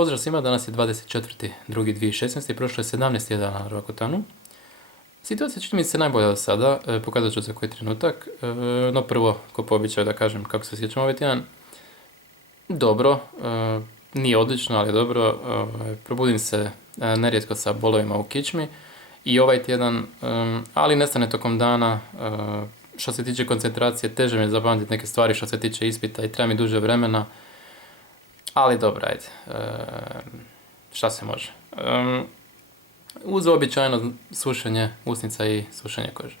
Pozdrav svima, danas je 24.2.2016. i prošlo je 17 dana na Rakutanu. Situacija čini mi se najbolja do sada, pokazat ću za koji trenutak. No prvo, ko po običaju da kažem kako se sjećam ovaj tjedan. Dobro, nije odlično, ali je dobro. Probudim se nerijetko sa bolovima u kičmi i ovaj tjedan, ali nestane tokom dana. Što se tiče koncentracije, teže mi je zapamtiti neke stvari što se tiče ispita i treba mi duže vremena. Ali dobro, ajde. Šta se može? Uz običajno sušenje usnica i sušenje kože.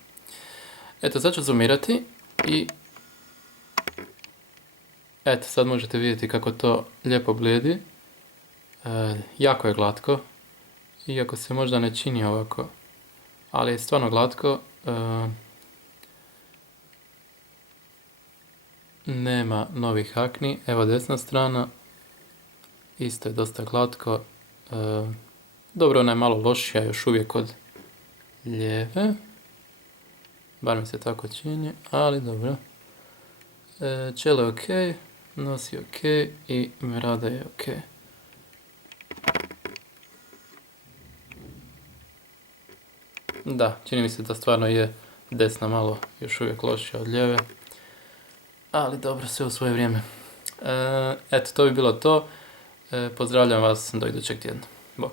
Eto, sad ću zoomirati i eto, sad možete vidjeti kako to lijepo blijedi. Jako je glatko, iako se možda ne čini ovako, ali je stvarno glatko. Nema novih akni. Evo desna strana. Isto je dosta glatko. Dobro, ona je malo lošija još uvijek od lijeve. Bar mi se tako čini, ali dobro. Čelo je ok, nos je ok i brada je ok. Da, čini mi se da stvarno je desna malo još uvijek lošija od lijeve. Ali dobro, sve u svoje vrijeme. Eto, to bi bilo to. Pozdravljam vas do idućeg tjedna. Bok.